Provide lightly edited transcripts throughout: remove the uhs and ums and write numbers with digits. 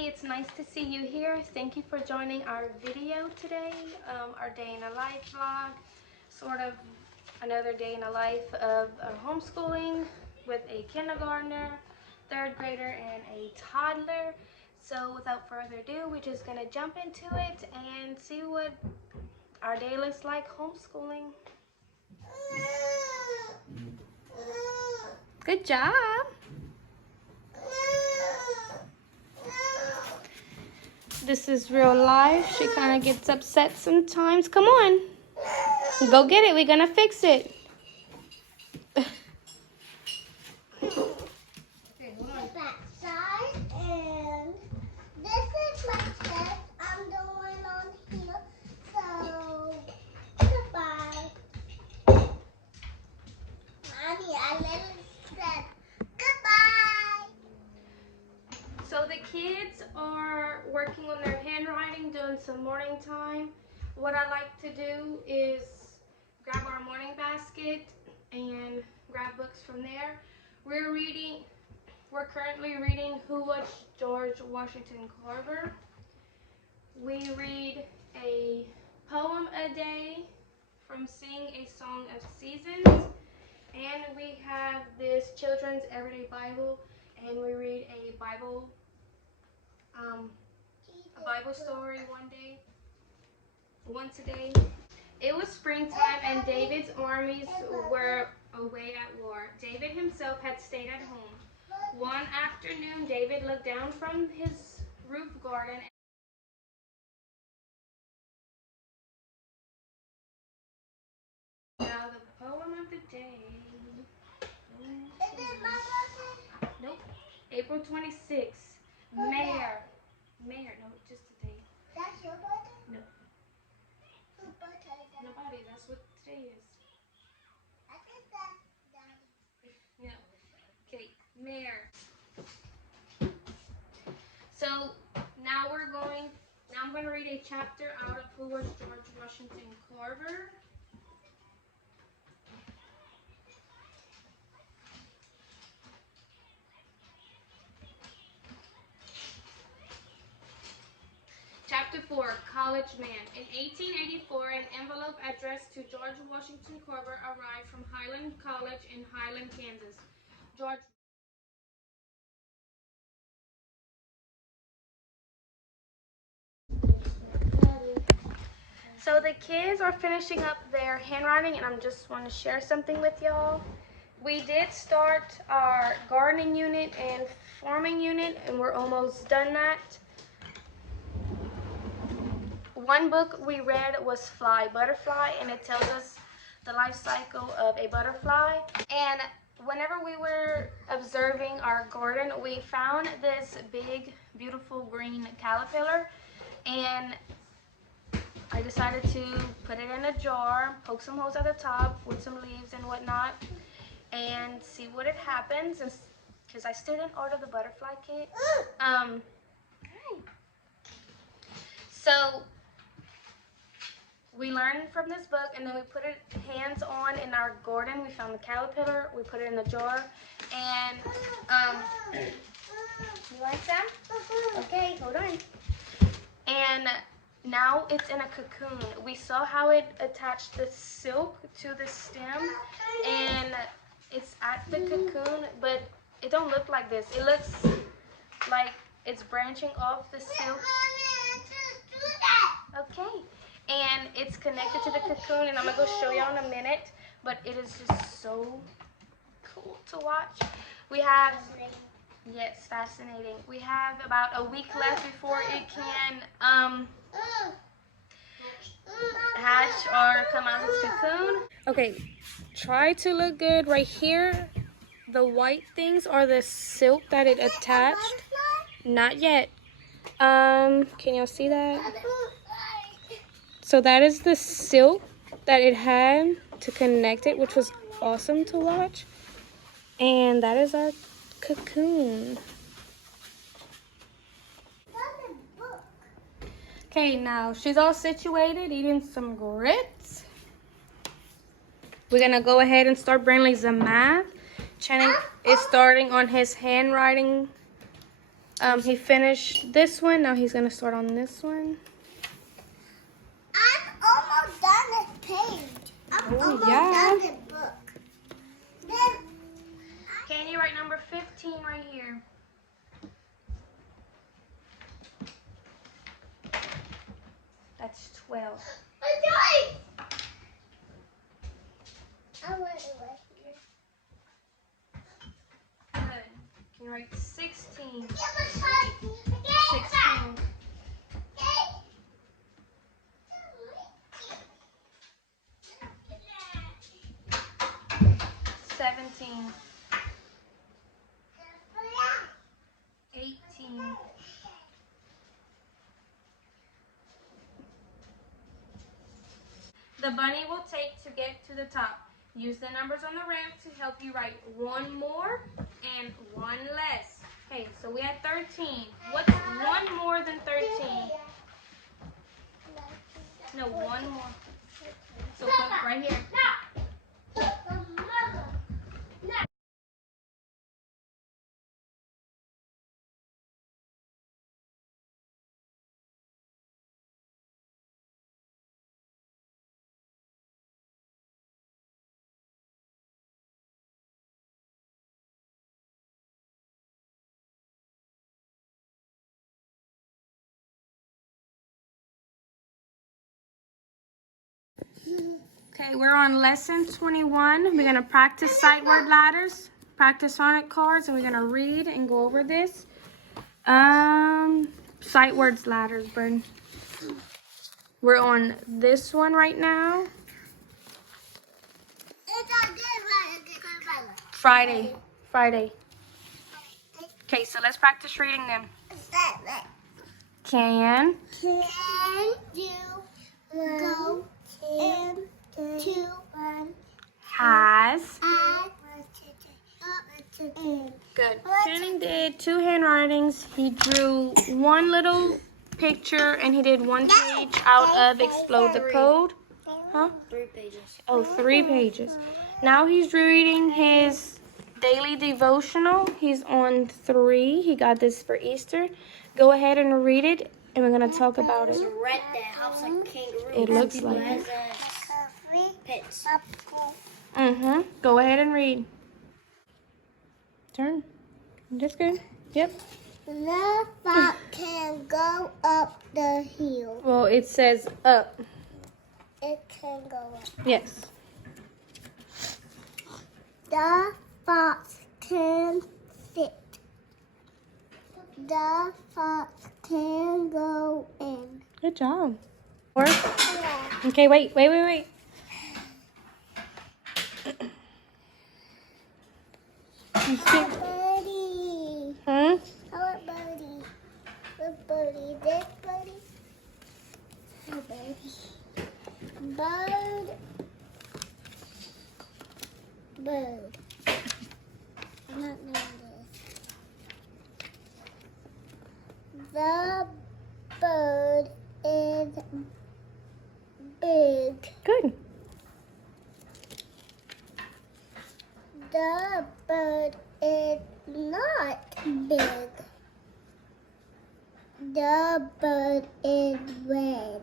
Hey, it's nice to see you here. Thank you for joining our video today, our day in a life vlog, sort of another day in the life of homeschooling with a kindergartner, third grader, and a toddler. So without further ado, we're just gonna jump into it and see what our day looks like homeschooling. Good job. This is real life. She kind of gets upset sometimes. Come on. Go get it. We're going to fix it. Okay, hold on. Backside, and this is my chest. I'm the one on here. So, goodbye. Mommy, I literally said goodbye. So the kids are working on their handwriting, doing some morning time. What I like to do is grab our morning basket and grab books from there. We're currently reading Who Was George Washington Carver. We read a poem a day from Sing a Song of Seasons. And we have this Children's Everyday Bible, and we read a Bible story once a day. It was springtime and David's armies were away at war. David himself had stayed at home. One afternoon, David looked down from his roof garden. Now the poem of the day. Is it my birthday? Nope. April 26th. Mayor. No, just a day. That's your birthday? No. Whose birthday is that? Nobody. That's what today is. I think that's Daddy. No. Okay. Mayor. So now I'm going to read a chapter out of Who Was George Washington Carver. Chapter 4, College Man. In 1884, an envelope addressed to George Washington Carver arrived from Highland College in Highland, Kansas. George So the kids are finishing up their handwriting, and I just want to share something with y'all. We did start our gardening unit and farming unit, and we're almost done that. One book we read was Fly Butterfly, and it tells us the life cycle of a butterfly. And whenever we were observing our garden, we found this big, beautiful green caterpillar, and I decided to put it in a jar, poke some holes at the top with some leaves and whatnot, and see what it happens. Because I still didn't order the butterfly kit. So we learned from this book, and then we put it hands-on in our garden. We found the caterpillar, we put it in the jar, and you like that? Okay, hold on. And now it's in a cocoon. We saw how it attached the silk to the stem, and it's at the cocoon, but it don't look like this. It looks like it's branching off the silk. Okay, and it's connected to the cocoon, and I'm gonna go show y'all in a minute, but it is just so cool to watch. We have, yes, fascinating. We have about a week left before it can hatch or come out of its cocoon. Okay, try to look good right here. The white things are the silk that it attached. Not yet. Can y'all see that? So that is the silk that it had to connect it, which was awesome to watch. And that is our cocoon. Okay, now she's all situated, eating some grits. We're gonna go ahead and start Brandley some math. Channing is starting on his handwriting He finished this one. Now he's gonna start on this one. I'm almost done this page. I'm almost done this book. Then Can you write number 15 right here? That's 12. I want to write here. Good. Can you write 16? 16. 17. 18. 'The bunny will take to get to the top. Use the numbers on the ramp to help you write one more and one less. Okay, so we had 13. What's one more than 13? No, one more. So put right here. Okay, we're on lesson 21. We're going to practice sight word ladders, practice sonnet cards, and we're going to read and go over this. Sight words ladders, Bryn. We're on this one right now. Friday. Okay, so let's practice reading them. Can you go into has. Good. Channing did 2 handwritings. He drew one little picture and he did 1 page out of Explode the Code. Huh? 3 pages. Oh, 3 pages. Now he's reading his daily devotional. He's on 3. He got this for Easter. Go ahead and read it and we're going to talk about it. It's a rat that hops like a kangaroo. It looks like it. Pets. Go ahead and read. Turn. That's good. Yep. The fox can go up the hill. Well, it says up. It can go up. Yes. The fox can sit. The fox can go in. Good job. Or, Yeah. okay, wait. Birdie. Hmm? How about birdie? What birdie? This birdie? Oh, birdie. Bird. I'm not knowing this. The bird is big. Good. The bird is not big. The bird is red.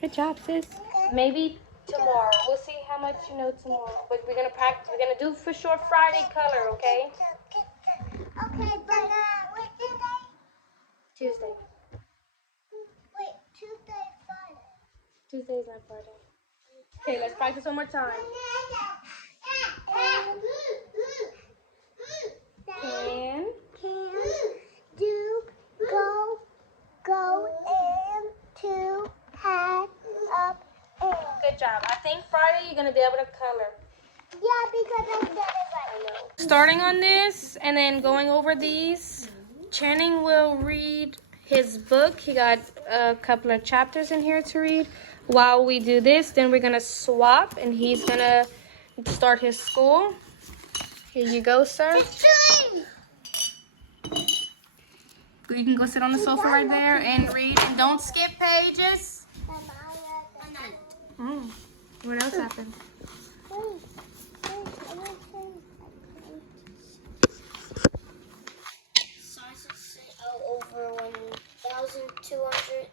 Good job, sis. Maybe tomorrow. We'll see how much you know tomorrow. But we're gonna practice. We're gonna do for sure Friday color, okay? Okay, but what's the day? Tuesday. Wait, Tuesday, Friday. Tuesday is not Friday. Okay, let's practice one more time. Can Do go into hat up in. Good job. I think Friday you're gonna be able to color. Yeah, because I did it right. Starting on this and then going over these, Channing will read his book. He got a couple of chapters in here to read. While we do this, then we're gonna swap and he's gonna start his school. Here you go, sir. You can go sit on the sofa right there and read. And don't skip pages. What else happened? 3,200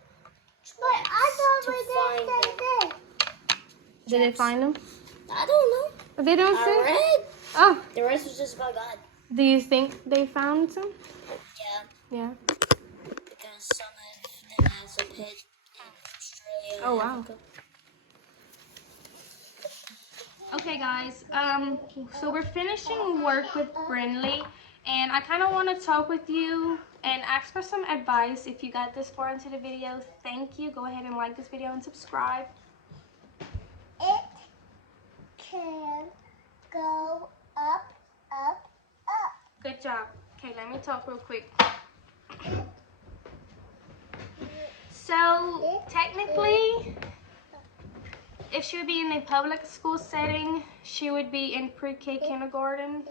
But I thought to we find did them. this. Did they find them? I don't know. They don't I say. read. Oh, The rest was just by God. do you think they found some? Yeah, Yeah. because some have them as a pet in Australia. Oh, and wow. Africa. Okay, guys. So we're finishing work with Brindley, and I kind of want to talk with you and ask for some advice. If you got this far into the video, thank you. Go ahead and like this video and subscribe. It can go up, up, up. Good job. Okay, let me talk real quick. So technically, if she would be in a public school setting, she would be in pre-K kindergarten.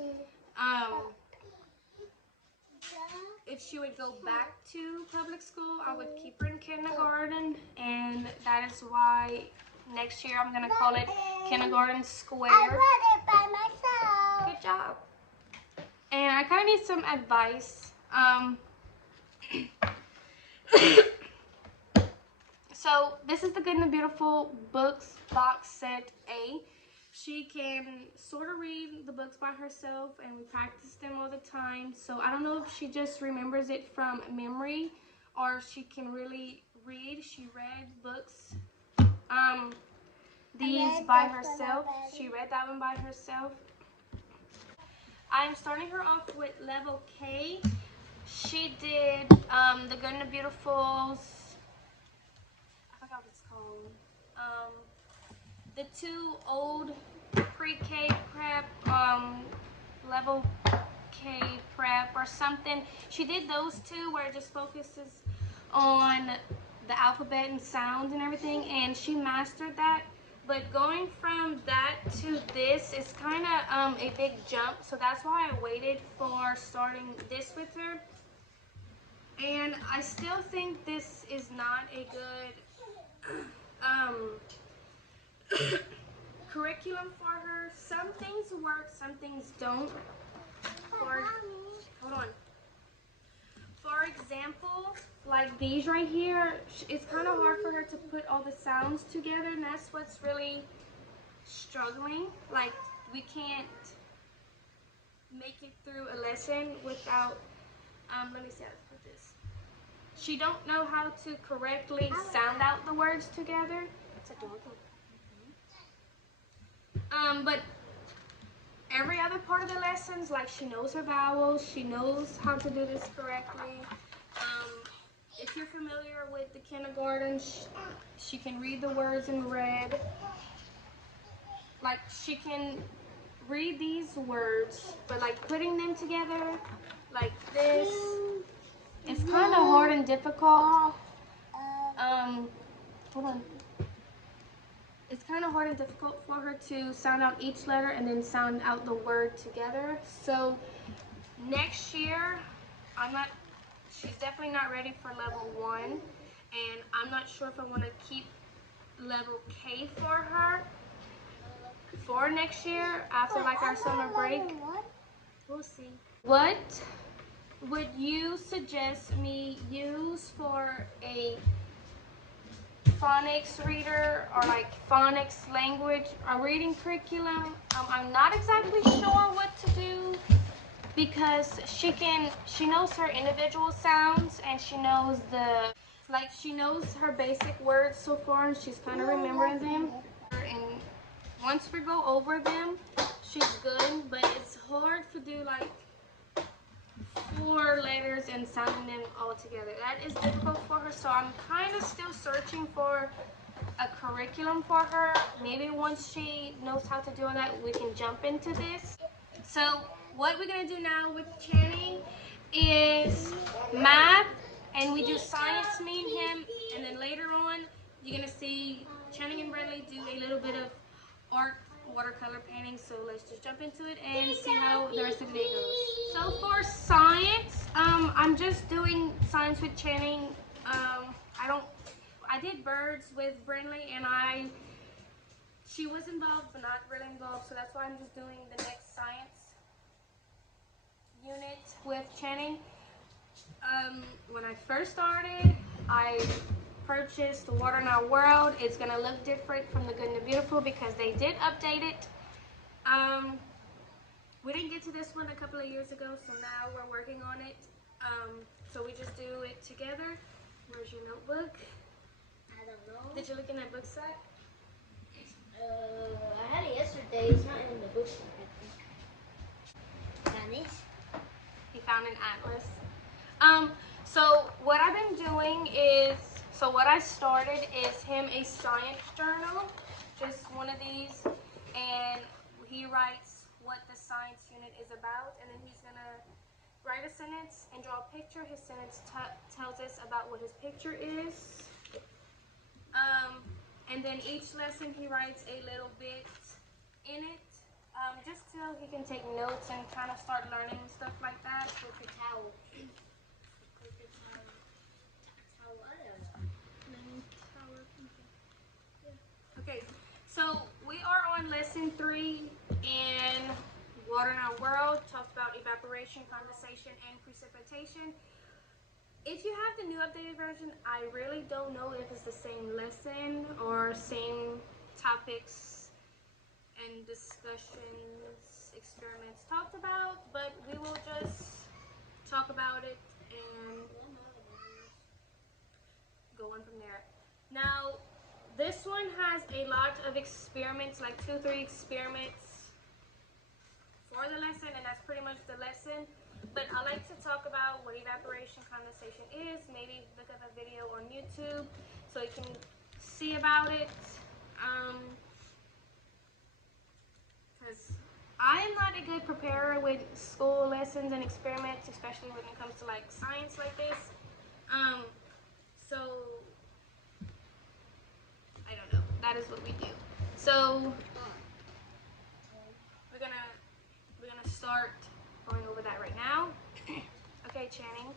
If she would go back to public school, I would keep her in kindergarten, and that is why next year I'm gonna call it Kindergarten I Square. read it by myself. Good job. And I kind of need some advice. So this is the Good and the Beautiful books box set A. She can sort of read the books by herself, and we practice them all the time. So I don't know if she just remembers it from memory or if she can really read. She read books these by herself. She read that one by herself. I'm starting her off with level K. She did the Good and the Beautiful's, I forgot what it's called. The two old pre-K prep, level K prep or something. She did those two where it just focuses on the alphabet and sounds and everything, and she mastered that. But going from that to this is kind of a big jump, so that's why I waited for starting this with her. And I still think this is not a good curriculum for her. Some things work, some things don't. Hold on. For example, like these right here, it's kind of hard for her to put all the sounds together, and that's what's really struggling. Like, we can't make it through a lesson without, let me see how to put this. She don't know how to correctly sound out the words together. It's adorable. But every other part of the lessons, like she knows her vowels, she knows how to do this correctly. If you're familiar with the kindergarten, she can read the words in red. Like, she can read these words, but like putting them together like this, it's kind of hard and difficult. Hold on. It's kind of hard and difficult for her to sound out each letter and then sound out the word together. So next year, she's definitely not ready for level 1, and I'm not sure if I want to keep level K for her for next year after like our summer break. We'll see. What would you suggest me use for a phonics reader or like phonics language or reading curriculum? I'm not exactly sure what to do, because she knows her individual sounds, and she knows she knows her basic words so far, and she's kind of remembering them. And once we go over them, she's good, but it's hard to do like 4 letters and sounding them all together. That is difficult for her, so I'm kind of still searching for a curriculum for her. Maybe once she knows how to do that, we can jump into this. So what we're going to do now with Channing is math, and we do science, me and him, and then later on you're going to see Channing and Bradley do a little bit of art, watercolor painting. So let's just jump into it and see how the rest of the day goes. So for science, I'm just doing science with Channing. I did birds with Bradley, and she was involved but not really involved, so that's why I'm just doing the next science unit with Channing. When I first started, I purchased the Water in Our World. It's gonna look different from the Good and the Beautiful because they did update it. We didn't get to this one a couple of years ago, so now we're working on it. So we just do it together. Where's your notebook? I don't know. Did you look in that book set? I had it yesterday. It's not in the book, I think. Found this? He found an atlas. So what I've been doing is, so what I started is him a science journal, just one of these, and he writes what the science unit is about, and then he's gonna write a sentence and draw a picture. His sentence tells us about what his picture is. And then each lesson he writes a little bit in it, just so he can take notes and kind of start learning and stuff like that. Paper towel. Okay, so we are on lesson 3 in Water in Our World. Talks about evaporation, condensation, and precipitation. If you have the new updated version, I really don't know if it's the same lesson or same topics and discussions, experiments talked about, but we will just talk about it and go on from there. Now, this one has a lot of experiments, like 2-3 experiments for the lesson, and that's pretty much the lesson. But I like to talk about what evaporation, condensation is. Maybe look up a video on YouTube so you can see about it. Because I am not a good preparer with school lessons and experiments, especially when it comes to like science like this. So I don't know. That is what we do. So we're gonna start going over that right now. Okay, Channing.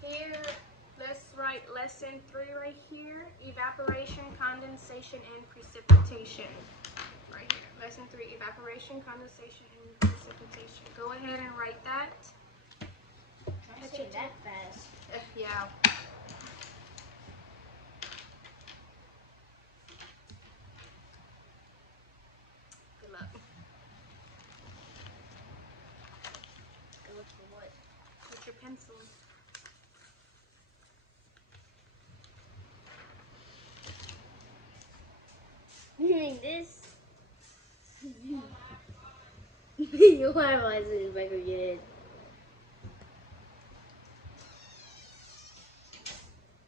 Here, let's write lesson 3 right here. Evaporation, condensation, and precipitation. Right here. Lesson 3, evaporation, condensation, and precipitation. Go ahead and write that. Can't say that fast. Yeah. Good luck. Good luck for what? With your pencil. You mean this? Your eyes in the back of your head.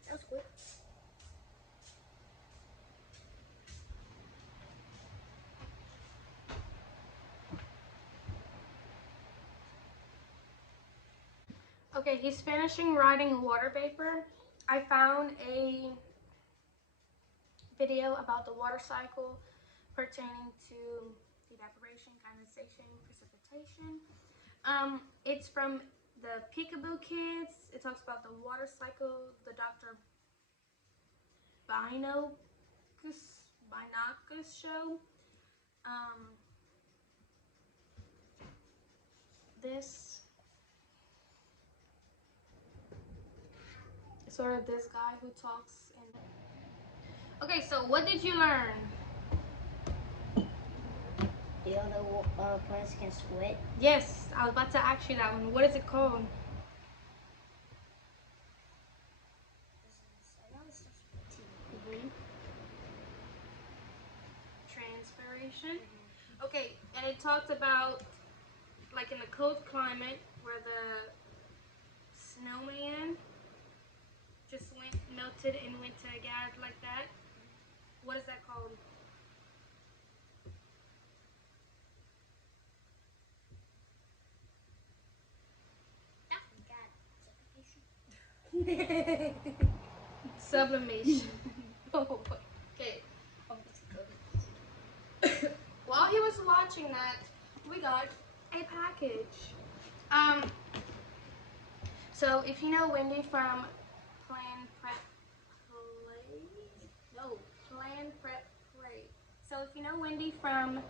That was quick. Okay, he's finishing writing water vapor. I found a video about the water cycle pertaining to evaporation, condensation, precipitation. It's from the Peekaboo Kids. It talks about the water cycle, the Dr. Binoculus show. This is sort of this guy who talks in. Okay, so what did you learn? The other plants can sweat. Yes, I was about to ask you that one. What is it called? Transpiration. Okay, and it talks about like in the cold climate where the snowman just melted and went to a gas like that. What is that called? Sublimation. Oh, okay. While he was watching that, we got a package. So if you know Wendy from Plan Prep Play, Plan Prep Play. So if you know Wendy from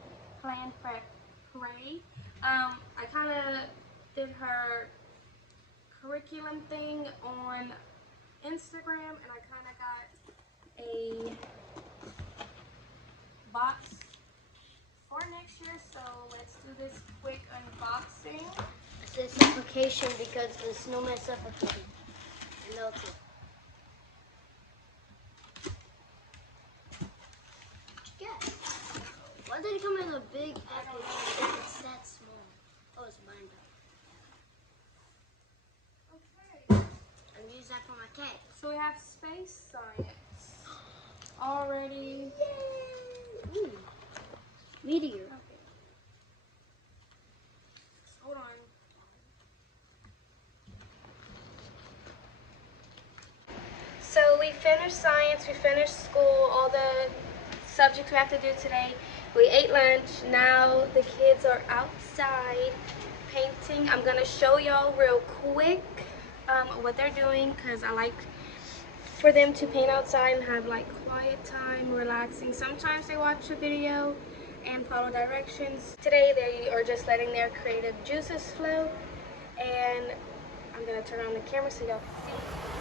Plan Prep Play, I kind of did her curriculum thing on Instagram, and I kind of got a box for next year, so let's do this quick unboxing. It says suffocation because the snowman suffocated and melted. Why did it come in a big package if it's that small? Oh, it's mine though. Okay. I'm gonna use that for my cake. So we have space science already. Yay! Ooh. Meteor. Okay. Hold on. So we finished science, we finished school, all the subjects we have to do today. We ate lunch. Now the kids are outside painting. I'm gonna show y'all real quick what they're doing, because I like for them to paint outside and have like quiet time, relaxing. Sometimes they watch a video and follow directions. Today they are just letting their creative juices flow, and I'm gonna turn on the camera so y'all can see.